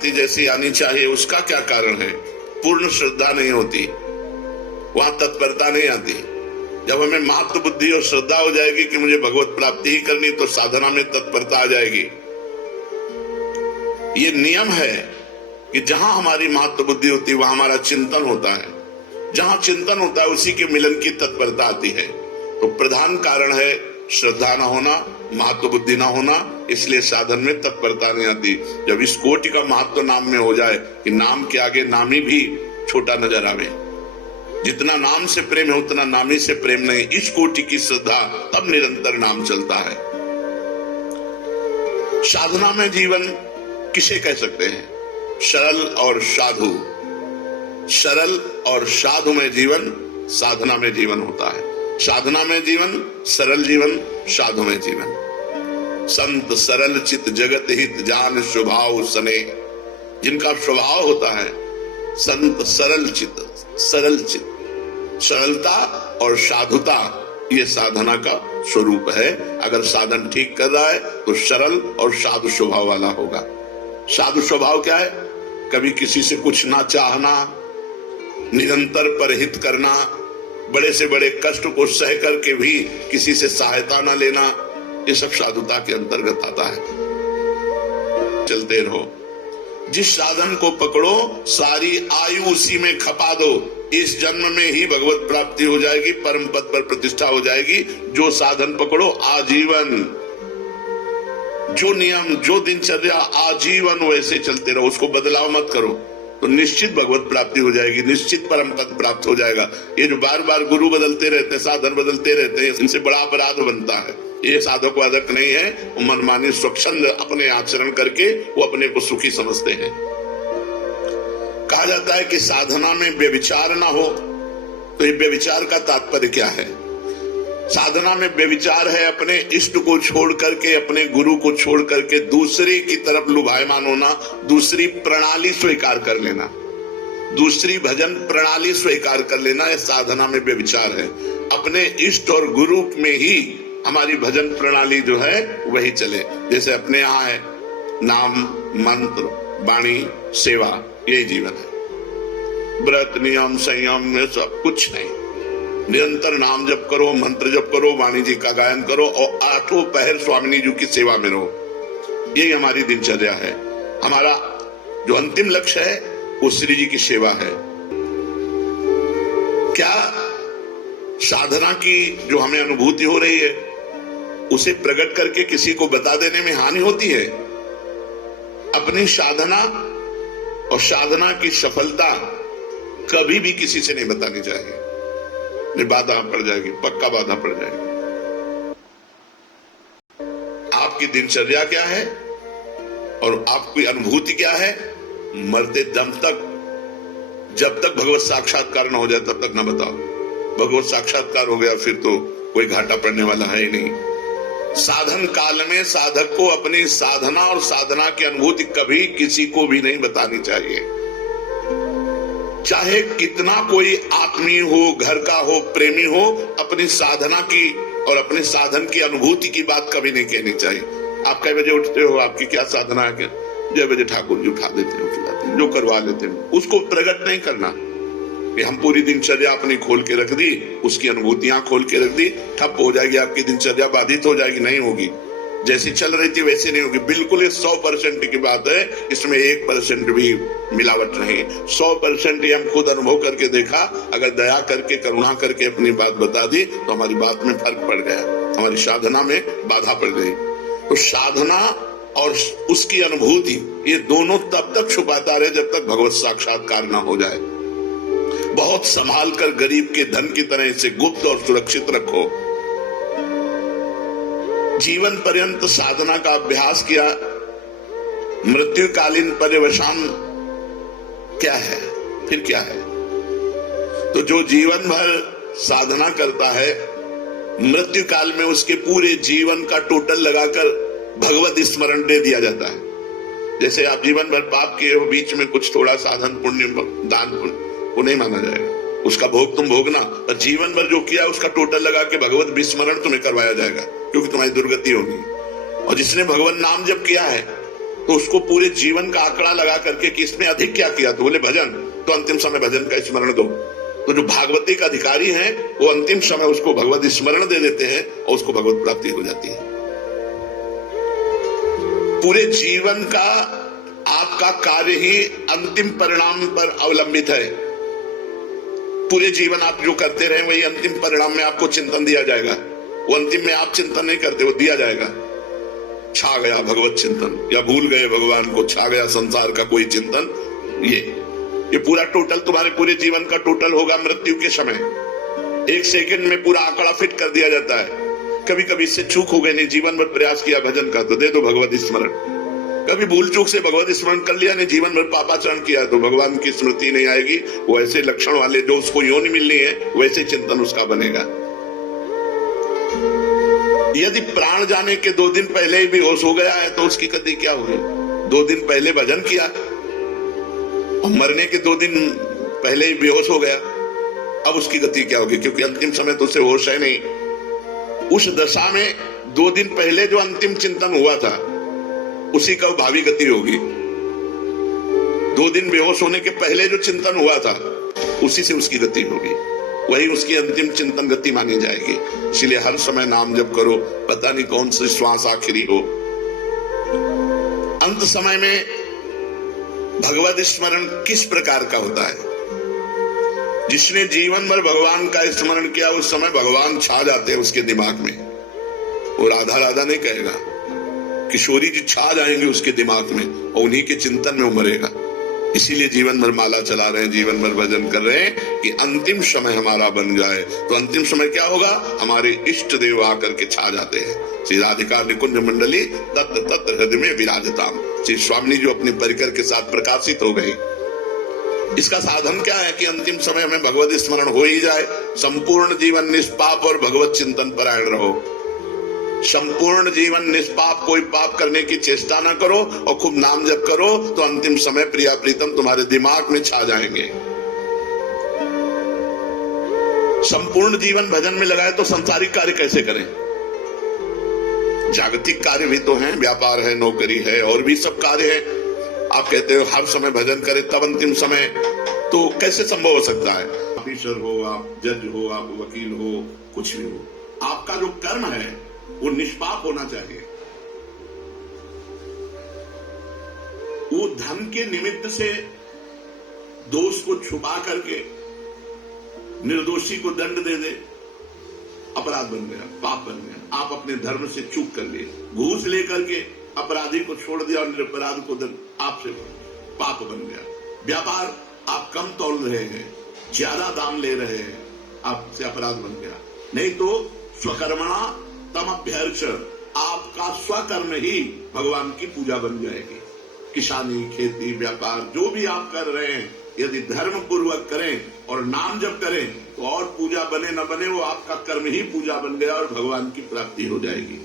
प्राप्ति जैसी आनी चाहिए, उसका क्या कारण है? पूर्ण श्रद्धा नहीं होती, वहां तत्परता नहीं आती। जब हमें महत्व बुद्धि और श्रद्धा हो जाएगी कि मुझे भगवत प्राप्ति ही करनी, तो साधना में तत्परता आ जाएगी। ये नियम है कि जहां हमारी महत्व बुद्धि होती है वहां हमारा चिंतन होता है, जहां चिंतन होता है उसी के मिलन की तत्परता आती है। तो प्रधान कारण है श्रद्धा ना होना, महत्व बुद्धि ना होना, इसलिए साधन में तत्परता नहीं आती। जब इस कोटि का महत्व नाम में हो जाए कि नाम के आगे नामी भी छोटा नजर आवे, जितना नाम से प्रेम है उतना नामी से प्रेम नहीं, इस कोटि की श्रद्धा, तब निरंतर नाम चलता है। साधना में जीवन किसे कह सकते हैं? सरल और साधु। सरल और साधु में जीवन साधना में जीवन होता है। साधना में जीवन सरल जीवन, साधु में जीवन। संत सरल चित जगत हित जान स्वभाव सने, जिनका स्वभाव होता है संत सरल चित, सरल चित, सरलता और साधुता, ये साधना का स्वरूप है। अगर साधन ठीक कर रहा है तो सरल और साधु स्वभाव वाला होगा। साधु स्वभाव क्या है? कभी किसी से कुछ ना चाहना, निरंतर परहित करना, बड़े से बड़े कष्ट को सह करके भी किसी से सहायता ना लेना, ये सब साधुता के अंतर्गत आता है। चलते रहो, जिस साधन को पकड़ो सारी आयु उसी में खपा दो, इस जन्म में ही भगवत प्राप्ति हो जाएगी, परम पद पर प्रतिष्ठा हो जाएगी। जो साधन पकड़ो आजीवन, जो नियम जो दिनचर्या आजीवन वैसे चलते रहो, उसको बदलाव मत करो, तो निश्चित भगवत प्राप्ति हो जाएगी, निश्चित परम पद प्राप्त हो जाएगा। ये जो बार बार गुरु बदलते रहते हैं, साधन बदलते रहते हैं, इनसे बड़ा अपराध बनता है। ये साधक वादक नहीं है, वो मनमानी स्वच्छंद अपने आचरण करके वो अपने को सुखी समझते हैं। कहा जाता है कि साधना में व्यभिचार ना हो, तो ये व्यभिचार का तात्पर्य क्या है? साधना में व्यभिचार है अपने इष्ट को छोड़ करके, अपने गुरु को छोड़ करके दूसरे की तरफ लुभायमान होना, दूसरी प्रणाली स्वीकार कर लेना, दूसरी भजन प्रणाली स्वीकार कर लेना, यह साधना में व्यभिचार है। अपने इष्ट और गुरु में ही हमारी भजन प्रणाली जो है वही चले। जैसे अपने यहाँ है नाम मंत्र वाणी सेवा, यही जीवन है। व्रत नियम संयम में सब कुछ नहीं, निरंतर नाम जप करो, मंत्र जप करो, वाणी जी का गायन करो और आठों पहर स्वामिनी जी की सेवा में रहो। यही हमारी दिनचर्या है। हमारा जो अंतिम लक्ष्य है वो श्री जी की सेवा है। क्या साधना की जो हमें अनुभूति हो रही है उसे प्रकट करके किसी को बता देने में हानि होती है? अपनी साधना और साधना की सफलता कभी भी किसी से नहीं बतानी चाहिए, नहीं बाधा पड़ जाएगी, पक्का बाधा पड़ जाएगी। आपकी दिनचर्या क्या है और आपकी अनुभूति क्या है, मरते दम तक, जब तक भगवत साक्षात्कार न हो जाए तब तक न बताओ। भगवत साक्षात्कार हो गया फिर तो कोई घाटा पड़ने वाला है ही नहीं। साधन काल में साधक को अपनी साधना और साधना की अनुभूति कभी किसी को भी नहीं बतानी चाहिए। चाहे कितना कोई आत्मीय हो, घर का हो, प्रेमी हो, अपनी साधना की और अपने साधन की अनुभूति की बात कभी नहीं कहनी चाहिए। आप कई बजे उठते हो, आपकी क्या साधना है? 6 बजे ठाकुर जी उठा देते हैं, उठलाते हैं, जो करवा लेते हैं, उसको प्रकट नहीं करना कि हम पूरी दिनचर्या अपनी खोल के रख दी, उसकी अनुभूतियां खोल के रख दी, ठप हो जाएगी आपकी दिनचर्या, बाधित हो जाएगी। नहीं होगी, जैसी चल रही थी वैसी नहीं होगी। बिल्कुल 100% की बात है, इसमें 1% भी मिलावट नहीं। 100% हम खुद अनुभव करके देखा। अगर दया करके करुणा करके अपनी बात बता दी तो हमारी बात में फर्क पड़ गया, हमारी साधना में बाधा पड़ गई। तो साधना और उसकी अनुभूति ये दोनों तब तक छुपाता रहे जब तक भगवत साक्षात्कार न हो जाए। बहुत संभाल कर गरीब के धन की तरह इसे गुप्त और सुरक्षित रखो। जीवन पर्यंत साधना का अभ्यास किया, मृत्युकालीन पर्यवसान क्या है, फिर क्या है? तो जो जीवन भर साधना करता है, मृत्यु काल में उसके पूरे जीवन का टोटल लगाकर भगवत स्मरण दे दिया जाता है। जैसे आप जीवन भर पाप किए हो, बीच में कुछ थोड़ा साधन पुण्य दान पुण्य, वो नहीं माना जाएगा, उसका भोग तुम भोगना। और जीवन भर जो किया उसका टोटल लगा के भगवत विस्मरण तुम्हें करवाया जाएगा, क्योंकि तुम्हारी दुर्गति होगी। और जिसने भगवान नाम जप किया है तो उसको पूरे जीवन का आंकड़ा लगा करके कि इसमें अधिक क्या किया, तो बोले भजन, तो अंतिम समय भजन का स्मरण दो। तो जो भागवती का अधिकारी हैं वो अंतिम समय उसको भगवत स्मरण दे देते हैं और उसको भगवत प्राप्ति हो जाती है। पूरे जीवन का आपका कार्य ही अंतिम परिणाम पर अवलंबित है। पूरे जीवन आप जो करते रहे वही अंतिम परिणाम में आपको चिंतन दिया जाएगा। वो अंतिम में आप चिंतन नहीं करते, वो दिया जाएगा। छा गया भगवत चिंतन, या भूल गए भगवान को, छा गया संसार का कोई चिंतन, ये पूरा टोटल तुम्हारे पूरे जीवन का टोटल होगा मृत्यु के समय। 1 सेकंड में पूरा आंकड़ा फिट कर दिया जाता है। कभी कभी इससे चूक हो गई, नहीं जीवन भर प्रयास किया भजन का, तो दे दो भगवत स्मरण। कभी भूल चूक से भगवत स्मरण कर लिया, नहीं जीवन भर पापाचरण किया, तो भगवान की स्मृति नहीं आएगी। वो ऐसे लक्षण वाले जो उसको योनि मिलनी है वैसे चिंतन उसका बनेगा। यदि प्राण जाने के 2 दिन पहले ही बेहोश हो गया है तो उसकी गति क्या होगी? 2 दिन पहले भजन किया और मरने के 2 दिन पहले ही बेहोश हो गया, अब उसकी गति क्या होगी? क्योंकि अंतिम समय तो उसे होश है नहीं। उस दशा में 2 दिन पहले जो अंतिम चिंतन हुआ था उसी का भावी गति होगी। 2 दिन बेहोश होने के पहले जो चिंतन हुआ था उसी से उसकी गति होगी, वही उसकी अंतिम चिंतन गति मानी जाएगी। इसलिए हर समय नाम जप करो, पता नहीं कौन सी श्वास आखिरी हो। अंत समय में भगवत स्मरण किस प्रकार का होता है? जिसने जीवन भर भगवान का स्मरण किया उस समय भगवान छा जाते हैं उसके दिमाग में। वो राधा राधा नहीं कहेगा, किशोरी जी छा जाएंगे उसके दिमाग में और उन्हीं के चिंतन में उमरेगा। इसीलिए जीवन भर माला चला रहे हैं, जीवन भर भजन कर रहे हैं कि अंतिम समय हमारा बन जाए। तो अंतिम समय क्या होगा? हमारे इष्ट देव आकर के छा जाते हैं। श्री राधिका निकुंज मंडली तत्र तत्र हृदय में विराजताम। श्री स्वामी जो अपने परिकर के साथ प्रकाशित हो गई। इसका साधन क्या है कि अंतिम समय में भगवत स्मरण हो ही जाए। संपूर्ण जीवन निष्पाप और भगवत चिंतन परायण रहो। संपूर्ण जीवन निष्पाप, कोई पाप करने की चेष्टा ना करो और खूब नाम जप करो, तो अंतिम समय प्रिया प्रीतम तुम्हारे दिमाग में छा जाएंगे। संपूर्ण जीवन भजन में लगाए तो संसारिक कार्य कैसे करें? जागतिक कार्य भी तो हैं, व्यापार है, नौकरी है, और भी सब कार्य है। आप कहते हो हर समय भजन करें तब अंतिम समय, तो कैसे संभव हो सकता है? आप ईश्वर हो, आप जज हो, आप वकील हो, कुछ भी हो, आपका जो कर्म है वो निष्पाप होना चाहिए। वो धन के निमित्त से दोष को छुपा करके निर्दोषी को दंड दे दे, अपराध बन गया, पाप बन गया। आप अपने धर्म से चूक कर लिए, घूस लेकर के अपराधी को छोड़ दिया और निरपराध को दंड, आपसे पाप बन गया। व्यापार आप कम तोल रहे हैं, ज्यादा दाम ले रहे हैं, आपसे अपराध बन गया। नहीं तो स्वकर्मणा तम अभ्यर्च, आपका स्वकर्म ही भगवान की पूजा बन जाएगी। किसानी, खेती, व्यापार जो भी आप कर रहे हैं, यदि धर्म पूर्वक करें और नाम जप करें तो और पूजा बने न बने, वो आपका कर्म ही पूजा बन गया और भगवान की प्राप्ति हो जाएगी।